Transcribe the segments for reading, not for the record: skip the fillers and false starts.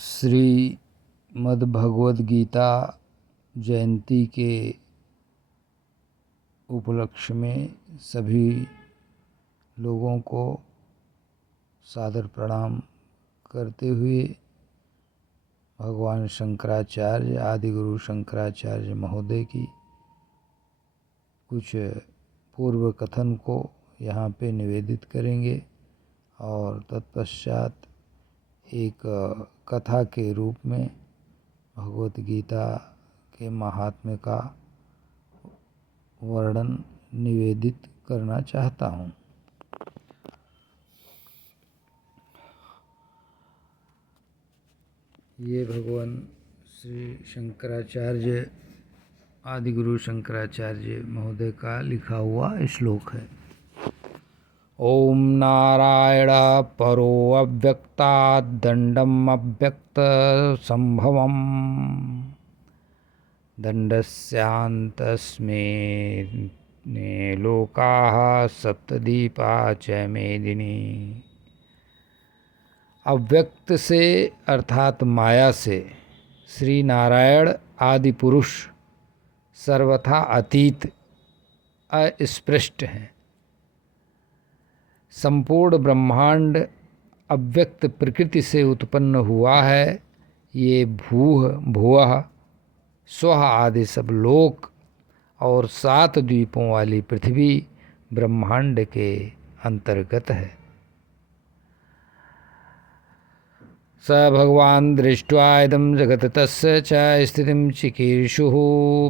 श्रीमद्भगवद गीता जयंती के उपलक्ष्य में सभी लोगों को सादर प्रणाम करते हुए भगवान शंकराचार्य आदिगुरु शंकराचार्य महोदय की कुछ पूर्व कथन को यहाँ पे निवेदित करेंगे और तत्पश्चात एक कथा के रूप में भगवत गीता के महात्म्य का वर्णन निवेदित करना चाहता हूँ। ये भगवान श्री शंकराचार्य आदिगुरु शंकराचार्य महोदय का लिखा हुआ श्लोक है। ओम नारायण परो अव्यक्तात् दंडम अव्यक्त संभवम दंडस्यान्तस्मे लोकाः सप्तदीपा च मेदिनी। अव्यक्त से अर्थात माया से श्री नारायण आदि पुरुष सर्वथा अतीत अस्पृष्ट हैं। संपूर्ण ब्रह्मांड अव्यक्त प्रकृति से उत्पन्न हुआ है। ये भुवः स्वः आदि सब लोक और 7 द्वीपों वाली पृथ्वी ब्रह्मांड के अंतर्गत है। स भगवान दृष्ट्वा इदं जगत् तस्य च स्थितिं चिकीर्षुः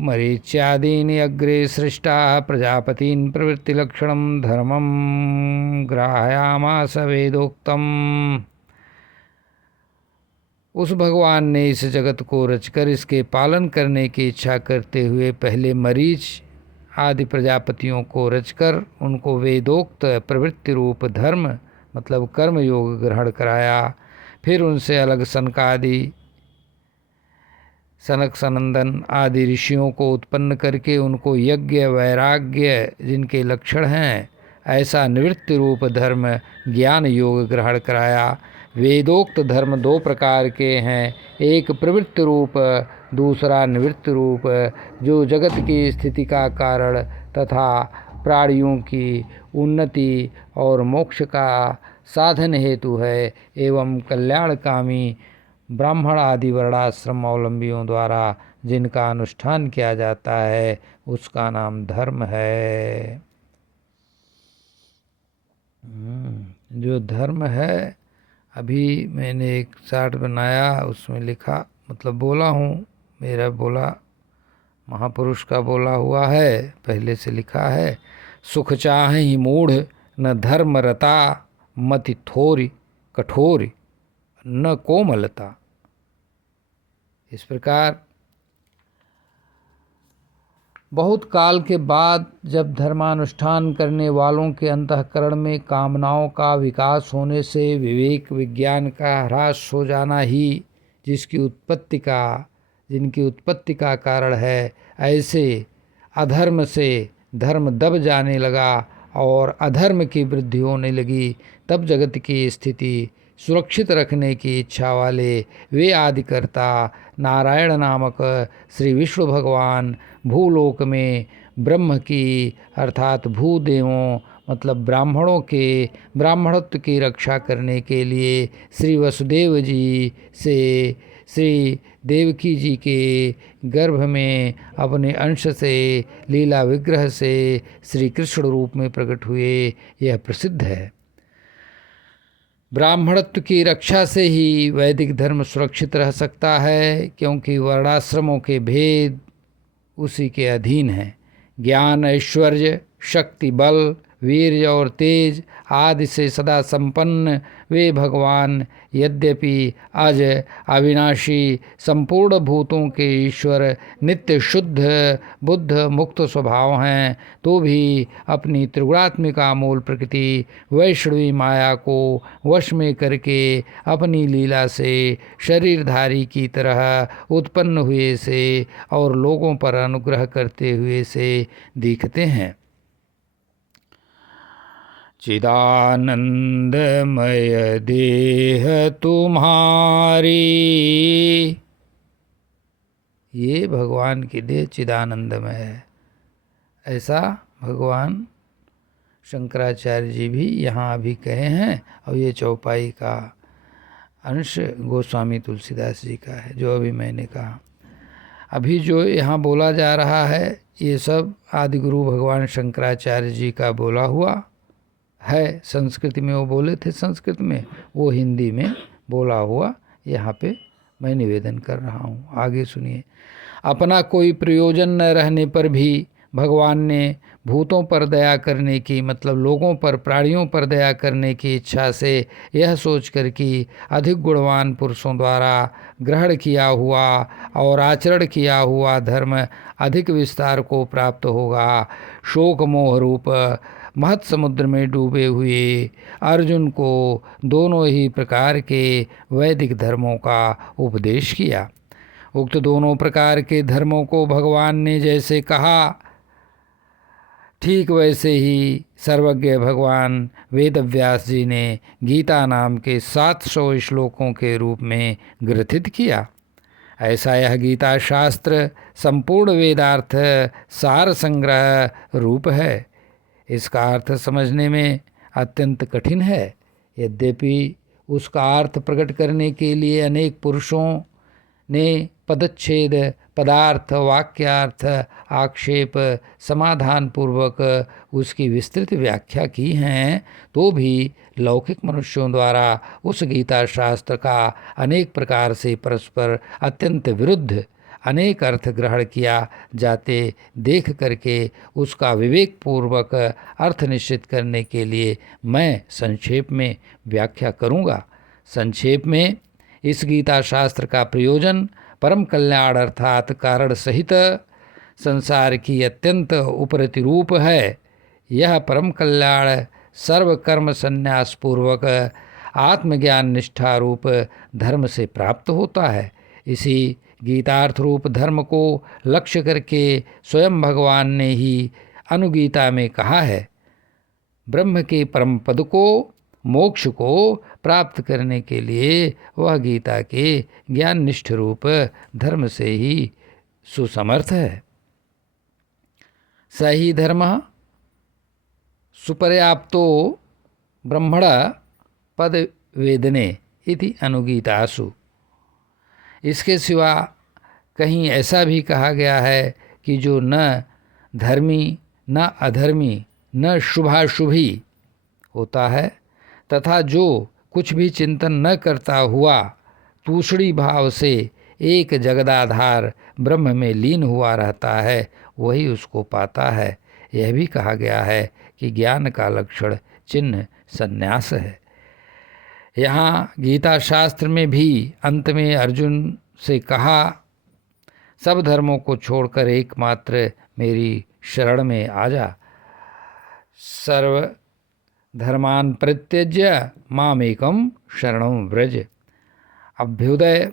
मरीच्यादीनि अग्रे सृष्टाः प्रजापतीन् प्रवृत्तिलक्षणं धर्मं ग्राहयामास वेदोक्तम्। उस भगवान ने इस जगत को रचकर इसके पालन करने की इच्छा करते हुए पहले मरीच आदि प्रजापतियों को रचकर उनको वेदोक्त प्रवृत्ति रूप धर्म मतलब कर्म योग ग्रहण कराया। फिर उनसे अलग सनक सनंदन आदि ऋषियों को उत्पन्न करके उनको यज्ञ वैराग्य जिनके लक्षण हैं ऐसा निवृत्ति रूप धर्म ज्ञान योग ग्रहण कराया। वेदोक्त धर्म 2 प्रकार के हैं, एक प्रवृत्ति रूप दूसरा निवृत्ति रूप, जो जगत की स्थिति का कारण तथा प्राणियों की उन्नति और मोक्ष का साधन हेतु है एवं कल्याणकामी ब्राह्मण आदि वर्णाश्रम अवलंबियों द्वारा जिनका अनुष्ठान किया जाता है उसका नाम धर्म है। जो धर्म है, अभी मैंने एक चार्ट बनाया उसमें लिखा मतलब बोला हूँ, मेरा बोला महापुरुष का बोला हुआ है, पहले से लिखा है। सुख चाहि मूढ़ न धर्म रता मति थोरी कठोरी न कोमलता। इस प्रकार बहुत काल के बाद जब धर्मानुष्ठान करने वालों के अंतःकरण में कामनाओं का विकास होने से विवेक विज्ञान का ह्रास हो जाना ही जिनकी उत्पत्ति का कारण है, ऐसे अधर्म से धर्म दब जाने लगा और अधर्म की वृद्धि होने लगी। तब जगत की स्थिति सुरक्षित रखने की इच्छा वाले वे आदिकर्ता नारायण नामक श्री विष्णु भगवान भूलोक में ब्रह्म की अर्थात भूदेवों मतलब ब्राह्मणों के ब्राह्मणत्व की रक्षा करने के लिए श्री वसुदेव जी से श्री देवकी जी के गर्भ में अपने अंश से लीला विग्रह से श्री कृष्ण रूप में प्रकट हुए, यह प्रसिद्ध है। ब्राह्मणत्व की रक्षा से ही वैदिक धर्म सुरक्षित रह सकता है, क्योंकि वर्णाश्रमों के भेद उसी के अधीन हैं। ज्ञान ऐश्वर्य शक्ति बल वीर्य और तेज आदि से सदा संपन्न वे भगवान यद्यपि अज अविनाशी संपूर्ण भूतों के ईश्वर नित्य शुद्ध बुद्ध मुक्त स्वभाव हैं, तो भी अपनी त्रिगुणात्मिका मूल प्रकृति वैष्णवी माया को वश में करके अपनी लीला से शरीरधारी की तरह उत्पन्न हुए से और लोगों पर अनुग्रह करते हुए से दिखते हैं। चिदानंदमय देह तुम्हारी। ये भगवान की देह चिदानंदमय है, ऐसा भगवान शंकराचार्य जी भी यहाँ अभी कहे हैं। और ये चौपाई का अंश गोस्वामी तुलसीदास जी का है, जो अभी मैंने कहा। अभी जो यहाँ बोला जा रहा है ये सब आदिगुरु भगवान शंकराचार्य जी का बोला हुआ है। संस्कृत में वो बोले थे, संस्कृत में, वो हिंदी में बोला हुआ यहाँ पे मैं निवेदन कर रहा हूँ। आगे सुनिए। अपना कोई प्रयोजन न रहने पर भी भगवान ने भूतों पर दया करने की, मतलब लोगों पर, प्राणियों पर दया करने की इच्छा से यह सोचकर कि अधिक गुणवान पुरुषों द्वारा ग्रहण किया हुआ और आचरण किया हुआ धर्म अधिक विस्तार को प्राप्त होगा, शोक मोह रूप महत समुद्र में डूबे हुए अर्जुन को दोनों ही प्रकार के वैदिक धर्मों का उपदेश किया। उक्त दोनों प्रकार के धर्मों को भगवान ने जैसे कहा, ठीक वैसे ही सर्वज्ञ भगवान वेदव्यास जी ने गीता नाम के 700 श्लोकों के रूप में ग्रथित किया। ऐसा यह गीता शास्त्र संपूर्ण वेदार्थ सार संग्रह रूप है। इसका अर्थ समझने में अत्यंत कठिन है, यद्यपि उसका अर्थ प्रकट करने के लिए अनेक पुरुषों ने पदच्छेद, पदार्थ, वाक्यार्थ, आक्षेप, समाधान पूर्वक उसकी विस्तृत व्याख्या की हैं, तो भी लौकिक मनुष्यों द्वारा उस गीता शास्त्र का अनेक प्रकार से परस्पर अत्यंत विरुद्ध अनेक अर्थ ग्रहण किया जाते देख करके उसका विवेक पूर्वक अर्थ निश्चित करने के लिए मैं संक्षेप में व्याख्या करूँगा। संक्षेप में इस गीता शास्त्र का प्रयोजन परम कल्याण अर्थात कारण सहित संसार की अत्यंत उपरति रूप है। यह परम कल्याण सर्व कर्म संन्यास पूर्वक आत्मज्ञान निष्ठा रूप धर्म से प्राप्त होता है। इसी गीतार्थ रूप धर्म को लक्ष्य करके स्वयं भगवान ने ही अनुगीता में कहा है, ब्रह्म के परम पद को, मोक्ष को प्राप्त करने के लिए वह गीता के ज्ञान निष्ठ रूप धर्म से ही सुसमर्थ है। सही धर्म सुपर्याप्तो ब्रह्मण पद वेदने इति अनुगीतासु। इसके सिवा कहीं ऐसा भी कहा गया है कि जो न धर्मी न अधर्मी न शुभाशुभी होता है तथा जो कुछ भी चिंतन न करता हुआ तूषणी भाव से एक जगदाधार ब्रह्म में लीन हुआ रहता है, वही उसको पाता है। यह भी कहा गया है कि ज्ञान का लक्षण चिन्ह संन्यास है। यहाँ गीता शास्त्र में भी अंत में अर्जुन से कहा, सब धर्मों को छोड़कर एकमात्र मेरी शरण में आ जा, सर्व धर्मान परित्यज्य मामेकम शरणं व्रज। अभ्युदय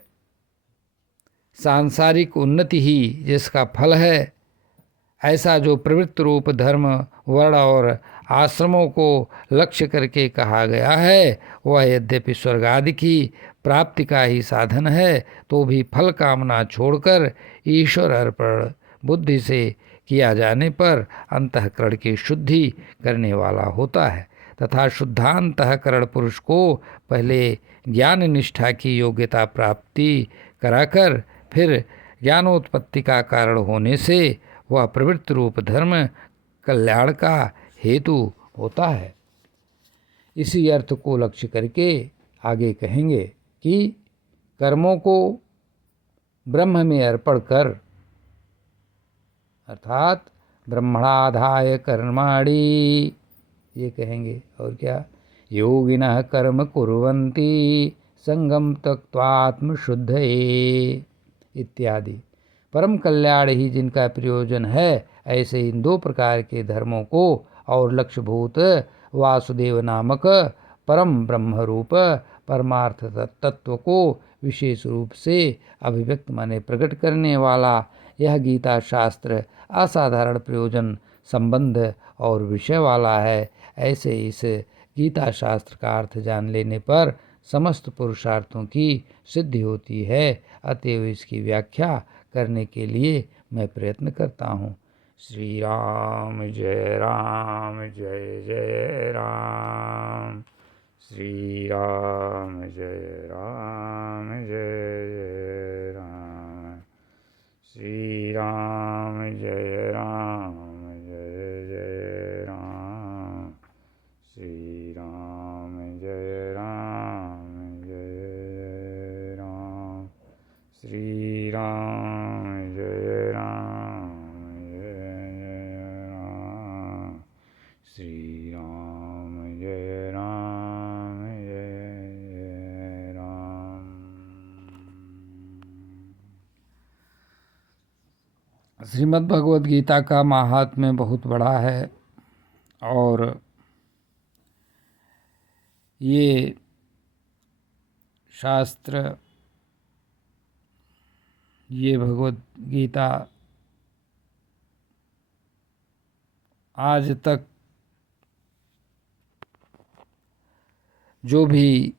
सांसारिक उन्नति ही जिसका फल है, ऐसा जो प्रवृत्ति रूप धर्म, वर्ण और आश्रमों को लक्ष्य करके कहा गया है, वह यद्यपि स्वर्ग आदि की प्राप्ति का ही साधन है, तो भी फल कामना छोड़कर ईश्वर अर्पण बुद्धि से किया जाने पर अंतःकरण की शुद्धि करने वाला होता है तथा शुद्धांतःकरण पुरुष को पहले ज्ञान निष्ठा की योग्यता प्राप्ति कराकर फिर ज्ञानोत्पत्ति का कारण होने से वह प्रवृत्ति रूप धर्म कल्याण का हेतु होता है। इसी अर्थ को लक्ष्य करके आगे कहेंगे कि कर्मों को ब्रह्म में अर्पण कर, अर्थात ब्रह्मणाधाय कर्माणि, ये कहेंगे। और क्या, योगिनः कर्म कुर्वन्ति संगम त्यक्त्वात्मशुद्धये इत्यादि। परम कल्याण ही जिनका प्रयोजन है, ऐसे इन दो प्रकार के धर्मों को और लक्ष्यभूत वासुदेव नामक परम ब्रह्म रूप परमार्थ तत्व को विशेष रूप से अभिव्यक्त माने प्रकट करने वाला यह गीता शास्त्र असाधारण प्रयोजन संबंध और विषय वाला है। ऐसे इस गीता शास्त्र का अर्थ जान लेने पर समस्त पुरुषार्थों की सिद्धि होती है। अतएव इसकी व्याख्या करने के लिए मैं प्रयत्न करता हूँ। श्री राम जय जय राम। श्री राम जय जय राम। श्री राम जय जय राम। श्री राम जय जय राम। श्री राम जय राम। श्री राम जय राम। श्रीमद् भगवद गीता का महात्म्य बहुत बड़ा है और ये शास्त्र, ये भगवद गीता आज तक जो भी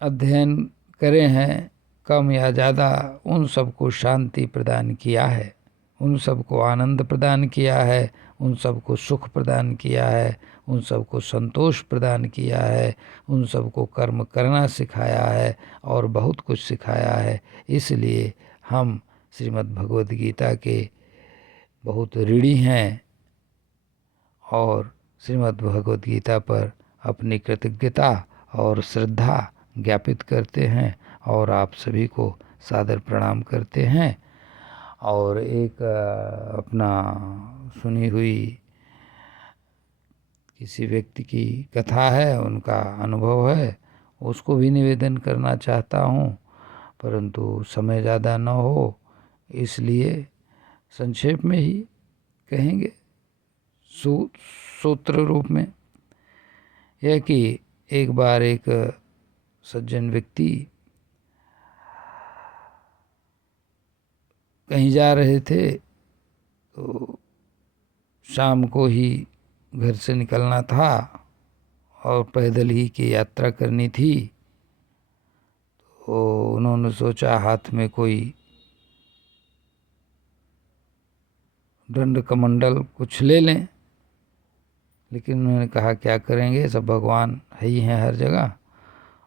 अध्ययन करे हैं, कम या ज़्यादा, उन सबको शांति प्रदान किया है, उन सबको आनंद प्रदान किया है, उन सबको सुख प्रदान किया है, उन सबको संतोष प्रदान किया है, उन सबको कर्म करना सिखाया है और बहुत कुछ सिखाया है। इसलिए हम श्रीमद् भगवद गीता के बहुत ऋणी हैं और श्रीमद् भगवद गीता पर अपनी कृतज्ञता और श्रद्धा ज्ञापित करते हैं और आप सभी को सादर प्रणाम करते हैं। और एक अपना सुनी हुई किसी व्यक्ति की कथा है, उनका अनुभव है, उसको भी निवेदन करना चाहता हूँ, परंतु समय ज़्यादा न हो इसलिए संक्षेप में ही कहेंगे सूत्र रूप में। यह कि एक बार एक सज्जन व्यक्ति कहीं जा रहे थे, तो शाम को ही घर से निकलना था और पैदल ही की यात्रा करनी थी। तो उन्होंने सोचा हाथ में कोई दंड कमंडल कुछ ले लें, लेकिन उन्होंने कहा क्या करेंगे, सब भगवान है ही हैं हर जगह।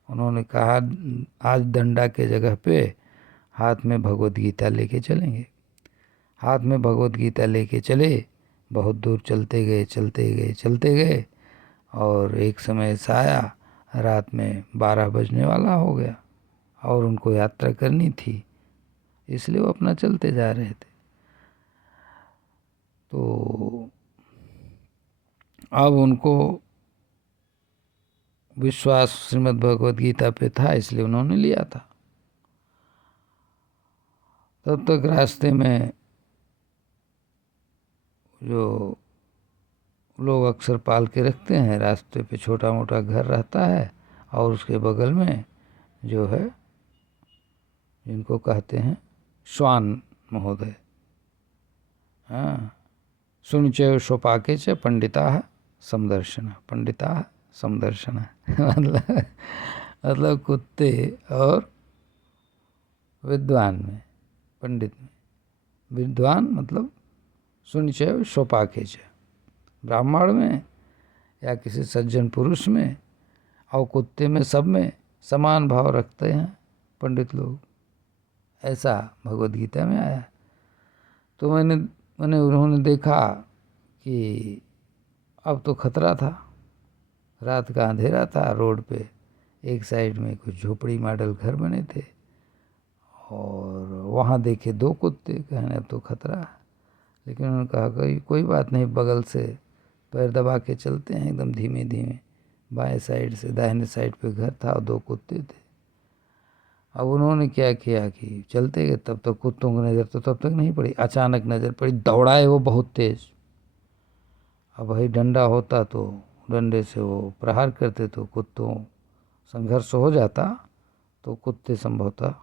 उन्होंने कहा आज डंडा के जगह पे हाथ में भगवद गीता लेके चलेंगे। हाथ में भगवद गीता लेके चले, बहुत दूर चलते गए और एक समय ऐसा आया, रात में 12 बजने वाला हो गया और उनको यात्रा करनी थी, इसलिए वो अपना चलते जा रहे थे। तो अब उनको विश्वास श्रीमद् भगवद गीता पे था, इसलिए उन्होंने लिया था। तब तक रास्ते में जो लोग अक्सर पाल के रखते हैं, रास्ते पे छोटा मोटा घर रहता है और उसके बगल में जो है, जिनको कहते हैं श्वान महोदय, हाँ, सुनिचय शोपाके च पंडिता समदर्शन, पंडिता समदर्शन मतलब कुत्ते और विद्वान में, पंडित में, विद्वान मतलब सुनिचय शोपाके च, ब्राह्मण में या किसी सज्जन पुरुष में और कुत्ते में, सब में समान भाव रखते हैं पंडित लोग, ऐसा भगवद गीता में आया। तो मैंने उन्होंने देखा कि अब तो खतरा था, रात का अंधेरा था, रोड पे एक साइड में कुछ झोपड़ी मॉडल घर बने थे और वहाँ देखे 2 कुत्ते, कहने अब तो खतरा है। लेकिन उन्होंने कहा कोई बात नहीं, बगल से पैर दबा के चलते हैं एकदम धीमे धीमे। बाएं साइड से दाहिने साइड पे घर था और 2 कुत्ते थे। अब उन्होंने क्या किया कि चलते गए, तब तक कुत्तों की नज़र तो तब तक नहीं पड़ी, अचानक नज़र पड़ी, दौड़ाए वो बहुत तेज़। अब भाई डंडा होता तो डंडे से वो प्रहार करते तो कुत्तों संघर्ष हो जाता, तो कुत्ते संभवतः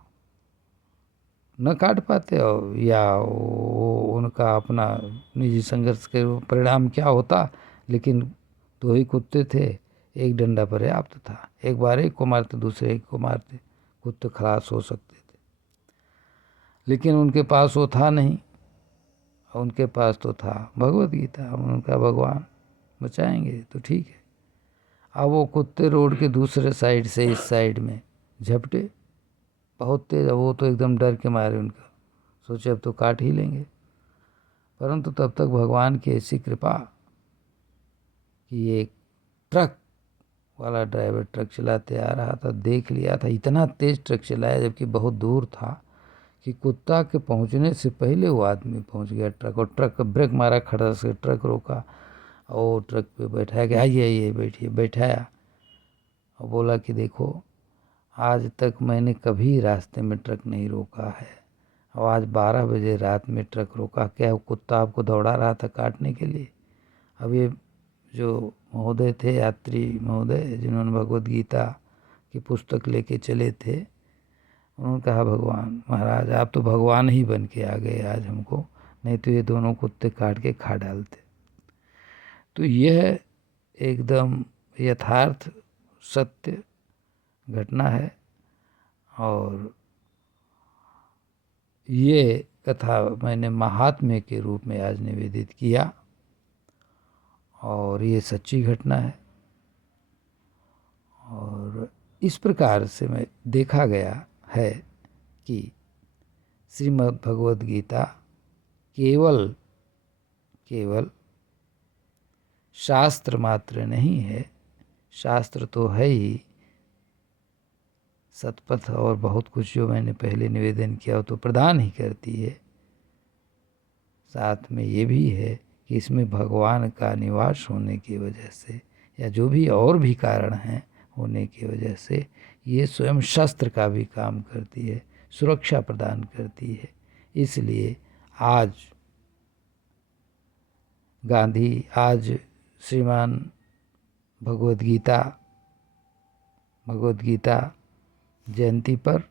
न काट पाते और या वो उनका अपना निजी संघर्ष के परिणाम क्या होता, लेकिन 2 ही कुत्ते थे, एक डंडा पर्याप्त था। एक बार एक को मारते, दूसरे एक को मारते, कुत्ते खलास हो सकते थे। लेकिन उनके पास वो था नहीं, उनके पास तो था भगवत गीता। उनका भगवान बचाएंगे तो ठीक है। अब वो कुत्ते रोड के दूसरे साइड से इस साइड में झपटे, बहुत तेज। वो तो एकदम डर के मारे, उनका सोचे अब तो काट ही लेंगे। परंतु तब तक भगवान की ऐसी कृपा कि एक ट्रक वाला ड्राइवर ट्रक चलाते आ रहा था, देख लिया था। इतना तेज ट्रक चलाया जबकि बहुत दूर था कि कुत्ता के पहुंचने से पहले वो आदमी पहुंच गया ट्रक, और ट्रक का ब्रेक मारा, खड़ा से ट्रक रोका और ट्रक पे बैठाया कि आइए आइए बैठिए। बैठाया और बोला कि देखो, आज तक मैंने कभी रास्ते में ट्रक नहीं रोका है, और आज 12 बजे रात में ट्रक रोका। क्या कुत्ता आपको दौड़ा रहा था काटने के लिए? अब ये जो महोदय थे, यात्री महोदय, जिन्होंने भगवत गीता की पुस्तक लेके चले थे, उन्होंने कहा भगवान महाराज आप तो भगवान ही बन के आ गए आज हमको, नहीं तो ये दोनों कुत्ते काट के खा डालते। तो यह एकदम यथार्थ सत्य घटना है, और ये कथा मैंने महात्म्य के रूप में आज निवेदित किया, और ये सच्ची घटना है। और इस प्रकार से मैं देखा गया है कि श्रीमद् भगवद गीता केवल शास्त्र मात्र नहीं है, शास्त्र तो है ही, सतपथ और बहुत कुछ जो मैंने पहले निवेदन किया वो तो प्रदान ही करती है। साथ में ये भी है कि इसमें भगवान का निवास होने की वजह से, या जो भी और भी कारण हैं होने की वजह से, ये स्वयं शस्त्र का भी काम करती है, सुरक्षा प्रदान करती है। इसलिए आज गांधी, आज श्रीमान भगवद गीता जयंती पर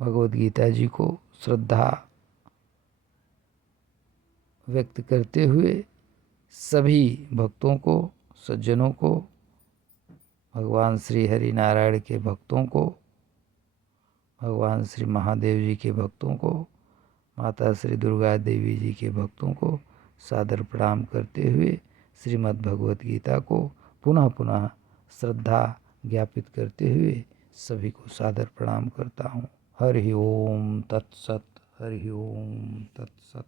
भगवद गीता जी को श्रद्धा व्यक्त करते हुए सभी भक्तों को, सज्जनों को, भगवान श्री हरि नारायण के भक्तों को, भगवान श्री महादेव जी के भक्तों को, माता श्री दुर्गा देवी जी के भक्तों को सादर प्रणाम करते हुए श्रीमद् भगवत गीता को पुनः पुनः श्रद्धा ज्ञापित करते हुए सभी को सादर प्रणाम करता हूँ। हरि ओम तत्सत, हरि ओम तत्सत।